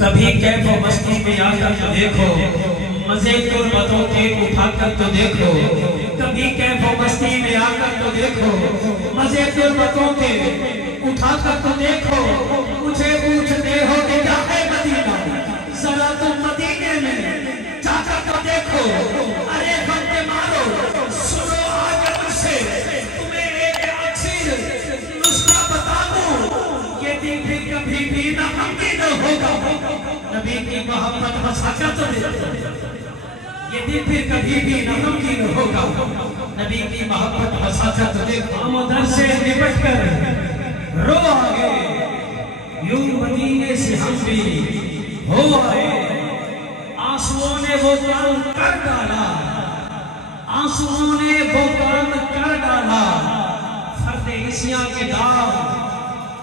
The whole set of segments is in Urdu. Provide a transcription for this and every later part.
کبھی کیف و مستی میں آ کر تو دیکھو، مزے تربتوں کے اٹھا کر تو دیکھو، کبھی کیف و مستی میں آ کر تو دیکھو، مزے تربتوں کے اٹھا کر تو دیکھو، مجھے پوچھتے ہو کہ کیا ہے مدینہ، ذرا تم مدینے میں جا کر تو دیکھو، ارے بند مارو سنو آج مجھ سے تمہیں ایک آخر نسخہ بتا دوں، یہ دن بھی کبھی بھی ناممکن ہوگا، نبی کی محبت ہنسا کر تو دیکھو، یہ دن پھر کبھی بھی ناممکن ہوگا، نبی کی محبت ہنسا کر تو دیکھو، ہم ادھر سے نپٹ کر رو آگے، یوں مدینے سے ہم بھی ہو آئے، آنسوؤں نے وہ کام کر ڈالا، آنسوؤں نے وہ کام کر ڈالا، فرد عیسیٰ کے داغ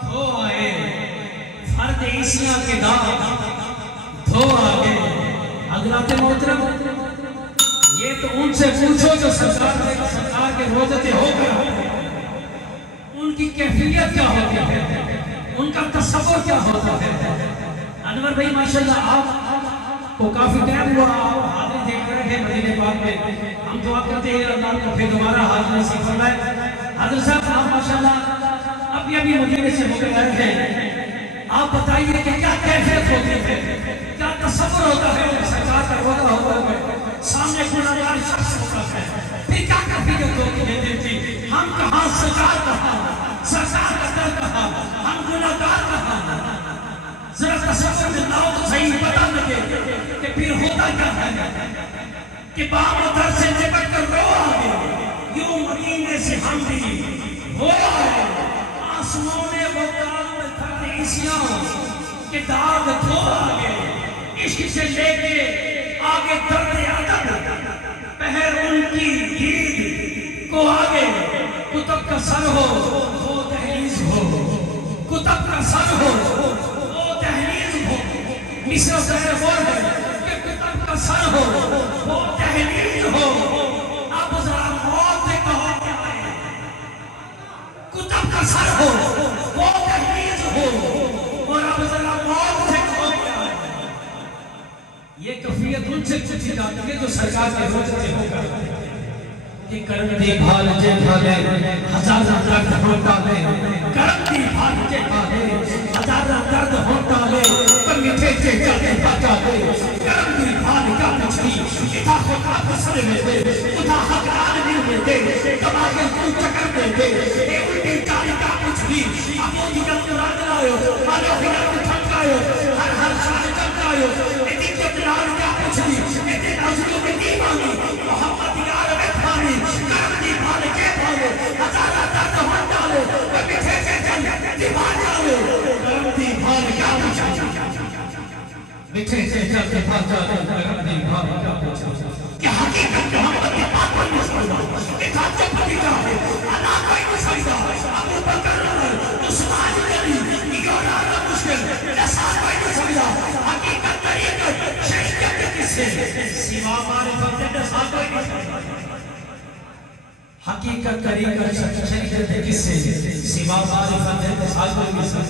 دھو آئے، فرد عیسیٰ کے داغ دھو آگے۔ حضرات محترم، یہ تو ان سے پوچھو جو سرکار کے روزتے ہو گئے، ان کی کیفیت کیا ہوتی ہے، ان کا تصور کیا ہوتا ہے۔ انور بھائی ماشاءاللہ آپ کو کافی ٹائم ہوا، آپ حاضر دیکھ رہے ہیں مدینے پاک میں، ہم دعا کرتے ہیں اللہ کو پھر دوبارہ حاضر نصیب فرمائے۔ حضرت صاحب آپ ماشاءاللہ ابھی مدینے سے ہو کے آئے ہیں، آپ بتائیے کہ کیا کیفیت ہوتی ہے، کیا تصور ہوتا ہے سرکار کا روزہ ہوتا ہے، سامنے گناہگار شخص ہوتا ہے، پھر کیا کیفیت ہوتی ہے دل کی، ہم کہاں سرکار کہاں، سرکار کا در کہاں، ہم گناہگار کہاں، ذرا تصور میں لاؤ تو صحیح پتہ لگے کہ پھر ہوتا کیا ہے کہ باپ ادھر سے نپٹ کر رو آگے، یوں مدینے سے ہم بھی ہو آئے، آنسوؤں نے وہ کام فرد عیسیٰ کے داغ دھو آگے، عشق سے لے کے آگے درد عدد پہر ان کی گید کو آگے، کتب کا سر ہو وہ تحریز ہو، کتب کا سر ہو وہ تحریز ہو، مصر سے غور ہے کہ کتب کا سر ہو وہ تحریز ہو، اب ذرا موت سے کہو کیا ہے، کتب کا سر ہو وہ تحریز ہو، اور اب ذرا موت سے کہو کیا ہے۔ یہ کفیت ان سے پوچھی جاتی ہے جو سرکار کے روزتے ہو کر کہ کرم دی بھال جے بھالے ہزارہ درد ہوتا لے، کرم دی بھال جے بھالے ہزارہ درد ہوتا لے، پر میٹھے جے جاتے بھاتا لے، کرم دی بھال کا پچھلی اتا خدا پسر میں دے، اتا حقران مل میں دے، کماغل تو چکر میں دے، اے الٹی چالی کا پچھلی ابو دیگر قرآن لائے، آلو ہنر تھنکائے، ہر شاہ چلکائے، اے دیگر قرآن کا پچھلی، اے دن عزلوں میں دیوانی، محمد یار اٹھانی، کرم دی بھال کے بھالے ہزارہ درد ہوتا لے، پر میٹھے سے جل دیوان جالے، کرم دی بھال کا پچھلی، میٹھے سے جل دیوان جالے، کرم دی بھال کا پچھلی، کہ حقیقت محمد کے پاک پر مسئلہ، اتحاد جو پتی جاہے، اللہ کوئی مسئلہ، ابو بکر عثمان علی، یونانا مشکل، لسان کوئی مسئلہ، حقیقت طریقت، شریعت کس سے، سوا معرفت لسان کوئی مسئلہ، حقیقت طریقت شریعت کس سے، سوا معرفت لسان کوئی مسئلہ۔